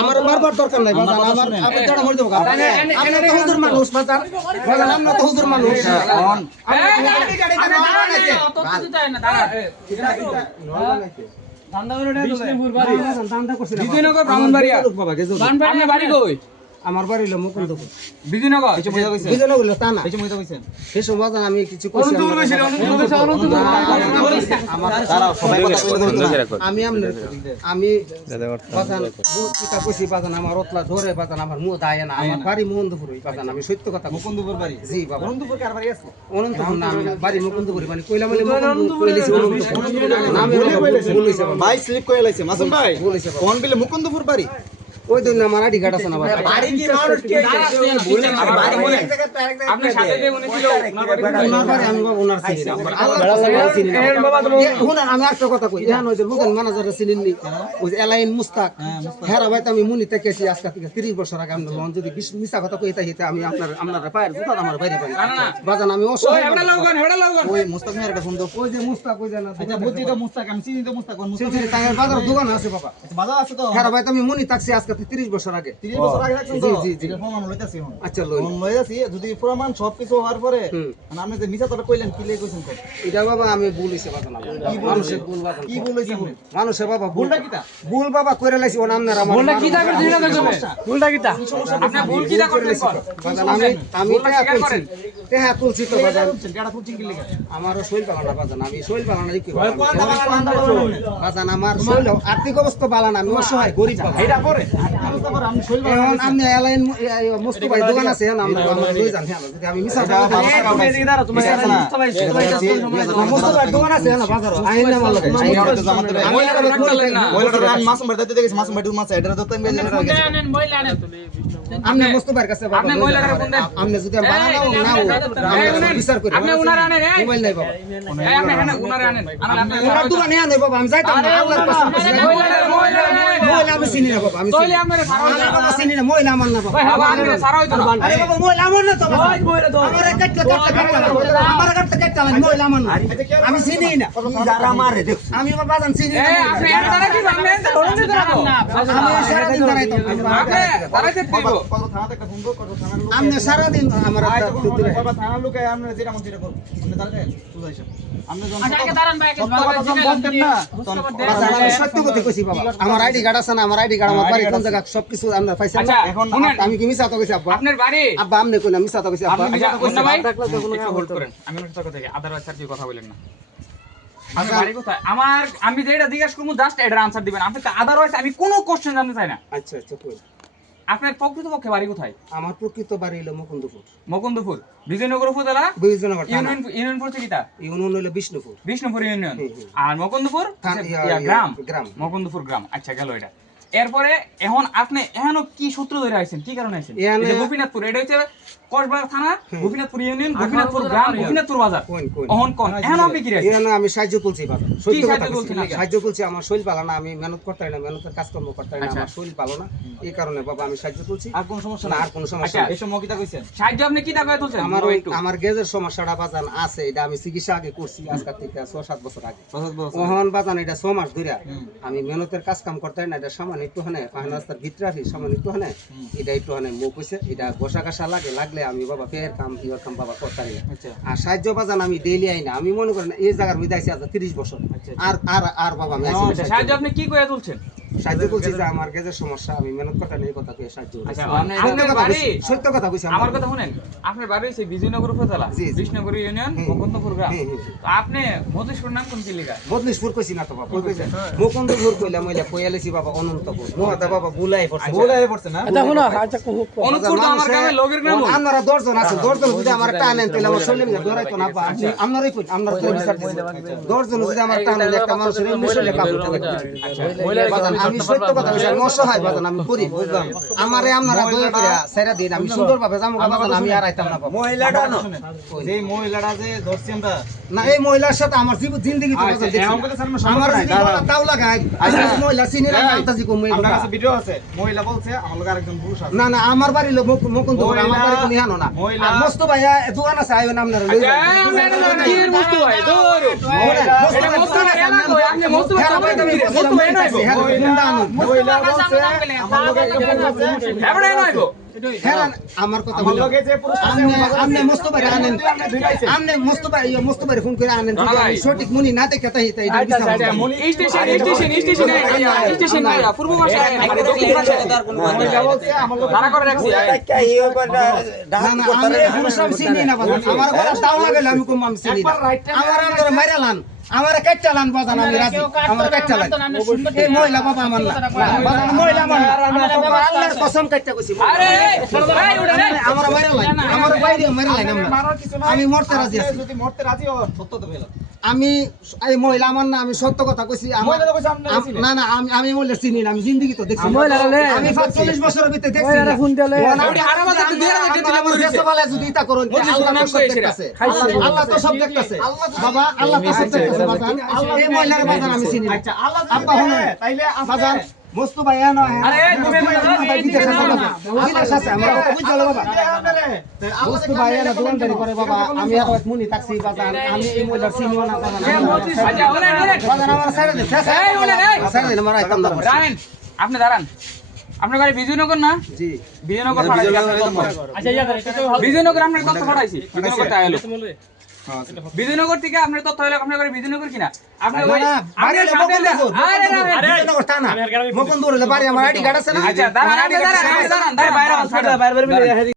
আমার বারবার দরকার নাই বাজান আমার আপনি জড়া মরে দেব আপনি তো হুজুর মানুষ বাজান বাজান আমরা তো হুজুর মানুষ আমার বাড়ি হলো মুকুন্দপুর বিজয়নগর বিজয়নগর তা না সেই সময় আমি কিছু কইছি আমি আমি বাজান কিতা কইছি বাজান আমার রতলা ধরে বাজান আমার মুখ দায় না আমার বাড়ি মুকুন্দপুর বাজান আমি সত্য কথা মুকুন্দপুর বাড়ি জি বাবা মুকুন্দপুর কার বাড়ি আছে অনন্তপুর না আমি বাড়ি মুকুন্দপুর মানে কইলা বলে মুকুন্দপুর কইলেছি অনন্তপুর নামে বলেছে ভাই স্লিপ কইলাইছে মাসুম ভাই বলেছে কোন বিলে মুকুন্দপুর বাড়ি ওই দিন আমার আইডি কার্ড আছে না বাড়ি কি মানুষ কে বাড়ি বলে আপনি সাথে যে উনি ছিল ওনার বাড়ি আমি বাবা ওনার চিনি না আল্লাহ চিনি না ওনার আমি একটা কথা কই জানো ওই যে লুগান ম্যানেজার চিনেননি ওই যে এলাইন মুস্তাক হেরা ভাই আমি মুনি থেকে আজকে থেকে 30 বছর আগে আমি লোন যদি মিছা কথা কই তাইতে আমি আপনার পায়ের জুতা আমার বাইরে পাই বাজান আমি অসহায় হেডা লাগান ওই মুস্তাক মেয়ের একটা ফোন দাও ওই যে মুস্তাক ওই জানা আচ্ছা বুদ্ধি তো মুস্তাক আমি চিনি তো মুস্তাক চিনি তাই বাজার দোকান আছে বাবা বাজার আছে তো হেরা ভাই আমি মুনি তাকছি আজকে 30 বছর আগে 30 বছর আগে রাখছেন তো জি জি প্রমাণ লইতাছি হন আচ্ছা লইতাছি যদি প্রমাণ সবকিছু হওয়ার পরে আপনি যে মিছা কথা কইলেন কি কইছেন তো এটা বাবা আমি ভুল হইছে বাবা না কি মানুষে ভুল বাবা কি ভুল হইছে মানুষে বাবা ভুলটা কিটা ভুল বাবা কইরা লাইছি ওন আমনের আমার ভুলটা কিটা করছিস না সমস্যা ভুলটা কিটা আপনি ভুল কিটা করছেন বাবা আমি তেহা তুলছি তো বাবা কেডা তুলছি কি লাগা আমার শৈল বাগানা বাবা আমি শৈল বাগানা কি বাবা আমার শৈল আর্থিক অবস্থা ভালো না আমি অসহায় গরিব বাবা এটা পরে আমি শৈল বাগানা আমি এলাইন মুস্তাফাই দোকান আছে না আমরা লই যান হ্যাঁ যদি আমি মিছা কথা তুমি এদিকে দাঁড়াও তুমি মুস্তাফাই দোকান আছে না বাজার আইন না মাল লাগে আমি মাসুম ভাই দিতে গেছি মাসুম ভাই মাছ এডার তো আমি আনেন ময়লা আনেন আপনি মুস্তাফার কাছে বাবা আপনি ময়লাটা কোন দেন আপনি যদি বানাও না বিচার করি আপনি উনার আনেন মোবাইল নাই বাবা এই আপনি এখানে উনার আনেন উনার দোকানে আনেন বাবা আমি যাইতাম না আল্লাহর কসম ময়লা আমি চিনি না বাবা আমি চিনি বাবা চিনি না ময়লা আমার না বাবা আপনি সারা হইতো আরে বাবা ময়লা আমার না তো আমার আমার কাটতে ময়লা আমার না আমি চিনি না যারা মারে দেখ আমি বাবা জান চিনি না আপনি এন্ডারে কি আপনি এন্ডারে ধরুন না আমি সারা দিন দাঁড়াইতাম আপনি দাঁড়াইতে দিব কত থানাতে একটা ফোন করো থানার লোক আপনি সারা দিন আমার বাবা থানার লোকে আমরা যেটা মন যেটা করব আপনি দাঁড়ায় সুজাইছেন আপনি জন আগে দাঁড়ান ভাই আমি সত্য কথা কইছি বাবা আমার আইডি কার্ড আছে না আমার আইডি কার্ড আমার বাড়ি কোন জায়গা সবকিছু আমরা পাইছি না এখন আমি কি মিছা তো কইছি আব্বা আপনার বাড়ি আব্বা আমনে কই না মিছা তো কইছি আব্বা আচ্ছা কোন ভাই একটু হোল্ড করেন আমি একটা কথা কই আদারওয়াইজ স্যার কি কথা বলেন না আমার বাড়ি কোথায় আমার আমি যেটা জিজ্ঞাসা করব জাস্ট এটার আনসার দিবেন আপনি তো আদারওয়াইজ আমি কোনো কোশ্চেন জানতে চাই না আচ্ছা আচ্ছা কই আপনার প্রকৃতপক্ষে বাড়ি কোথায় আমার প্রকৃত বাড়ি হলো মুকুন্দপুর বিজয়নগর উপজেলা বিজয়নগর ইউনিয়ন পরিচিতা ইউনিয়ন হলো বিষ্ণুপুর ইউনিয়ন আর মুকুন্দপুর গ্রাম মুকুন্দপুর গ্রাম আচ্ছা গেল এটা এরপরে এখন আপনি এখনো কি সূত্র ধরে আইছেন কি কারণে আইছেন এই গোপীনাথপুর এটা হচ্ছে কসবা থানা গোপীনাথপুর ইউনিয়ন গোপীনাথপুর গ্রাম গোপীনাথপুর বাজার কোন এখন আপনি কি আইছেন আমি সাহায্য বলছি বাজার সত্যি কথা বলছি সাহায্য বলছি আমার শরীর ভালো না আমি মেহনত করতে পারি না মেহনতের কাজকর্ম করতে পারি না আমার শরীর ভালো না এই কারণে বাবা আমি সাহায্য বলছি আর কোন সমস্যা না আর কোন সমস্যা না এই সময় কিটা কইছেন সাহায্য আপনি কি টাকা তুলছেন আমার গেজের সমস্যাটা বাজান আছে এটা আমি চিকিৎসা আগে করছি আজকে থেকে 6-7 বছর আগে ওহন বাজান এটা 6 মাস ধরে আমি মেহনতের কাজ কাম করতে পারি না এটা সামান্য একটু হানে পাহাড়াস্তার ভিতরে আসি সামান্য একটু হানে এটা একটু হানে মুখ হইছে এটা গোসা কাশা লাগলে আমি বাবা পেয়ের কাম ইয়র কাম বাবা করতে পারি না আর সাহায্য বাজান আমি ডেইলি আই না আমি মনে করেন এই জায়গার মধ্যে আইছি আজ 30 বছর আর বাবা আমি আইছি সাহায্য আপনি কি কইয়া তুলছেন সাহায্য বলছি যে আমার গেজের সমস্যা আমি মেহনত করতে নেই কথা কই সাহায্য আচ্ছা আপনার বাড়ি সত্য কথা কইছি আমার কথা শুনেন আপনার বাড়ি হইছে বিজয়নগর উপজেলা বিষ্ণুপুর ইউনিয়ন মুকুন্দপুর গ্রাম তো আপনি মধুপুর নাম কোন কি লেখা মধুপুর কইছি না তো বাবা কইছেন মুকুন্দপুর কইলা মইলা কইয়ালেছি বাবা অনন্তপুর মোহাদা বাবা বুলাই পড়ছে না এটা শুনো আচ্ছা অনন্তপুর তো আমার গ্রামে লগের গ্রাম আপনারা 10 জন আছেন 10 জন যদি আমার টানেন তাহলে আমার শরীরে দৌড়াইতো না আপা আপনারাই কই আপনারা তো বিচার 10 জন যদি আমার টানেন একটা মানুষের মুশলে কাপড় আচ্ছা আমি সত্য কথা বলছি, আমি অসহায় বাজান, আমি গরিব। আমারে আপনারা দয়া করে ছেড়ে দিন, আমি সুন্দরভাবে যাবো বাজান, আমি আর আইতাম না বাবা। মহিলাটা যে মহিলাটা যে ধরছি আমরা, না এই মহিলার সাথে আমার জিন্দগি তো বাজান দেখছি। আমার যদি বলা তাও লাগায়, আমি মহিলা চিনি না, আন্তাজি কম এই আমার কথা। কাছে ভিডিও আছে, মহিলা বলছে আমার লগে আরেকজন পুরুষ আছে। না না আমার বাড়ি লোক মুকুন্দ, আমার বাড়ি কোন ইহানো না। আর মস্ত ভাইয়া দোকান আছে, আইও না আপনারা লই যান। মস্তু ভাই দৌড় মস্ত ভাই মস্তু ভাই এলা কই আপনি মস্তু ভাই মস্তু ভাই নইবো মহিলা বলছে আমার লগে একটা পুরুষ আছে। এবারে নইবো হেরান আমার কথা আমার বলো। লগে যে পুরুষ আছে, আমনে মস্ত ভাই আনেন, আমনে মস্ত ভাই ফোন করে আনেন, যদি আমি সঠিক মুনি না দেখে তাই এটা বিচার করব। স্টেশন ভাইয়া পূর্ব ভাষায় দক্ষিণ ভাষায় মহিলা বলছে আমার লগে তারা করে রাখছি না না আমি পুরুষ আমি চিনি না বাজান, আমার গলা দাও লাগালে আমি কম আমি চিনি না। আমার আন্দরে মাইরালান, আমার কাটচালান বাজান, আমি রাজি, আমার কাটচালান। এই মহিলা বাবা আমার না, বাজান মহিলা আমার না, আল্লাহর কসম কাটটা কইছি। আরে ভাই উড়ে রে আমার মাইরালান, আমার বাইরে মাইরালান আমরা, মারার কিছু নাই। আমি মরতে রাজি আছি। যদি মরতে রাজি হও সত্য তো বলো। আমি এই মহিলা আমার না, আমি সত্য কথা কইছি। মহিলা তো কইছে আপনারা ছিলেন। না না আমি মহিলা চিনি না, আমি জিন্দেগি তো দেখছি। আমি 45 বছরের ভিতরে দেখছি। যদি ইতা করুন, আল্লাহ তো সব দেখতাছে, আল্লাহ তো সব দেখতাছে বাবা, আল্লাহ তো সব দেখতাছে বাজান। এই মহিলার বাজান আমি চিনি না। আচ্ছা আল্লাহ আব্বা হলো তাইলে বাজান মস্ত ভাইয়া না। আরে তুমি বিদেশ আছে আমার বুঝলো বাবা। মস্ত ভাইয়া না দোকানদারি করে বাবা, আমি আর মুনি তাকছি বাজান, আমি এই মহিলার চিনিও না বাজান। আচ্ছা ওরে বাজান আমার ছেড়ে দে, এই ওরে এই ছেড়ে দে, আমার আইতাম না। রায়ন আপনি দাঁড়ান আপনার গাড়ি বিজয়নগর না জি বিজয়নগর পাঠাইছি আচ্ছা বিজয়নগর আপনার তথ্য পাঠাইছি বিজয়নগর তে আইলো বিজয়নগর থেকে আপনার তথ্য হলো আপনার গাড়ি বিজয়নগর কিনা আপনি ওই আরে মুকুন্দ বাড়ি আমার আইডি কার্ড আছে না। আচ্ছা দাঁড়ান দাঁড়ান বাইরে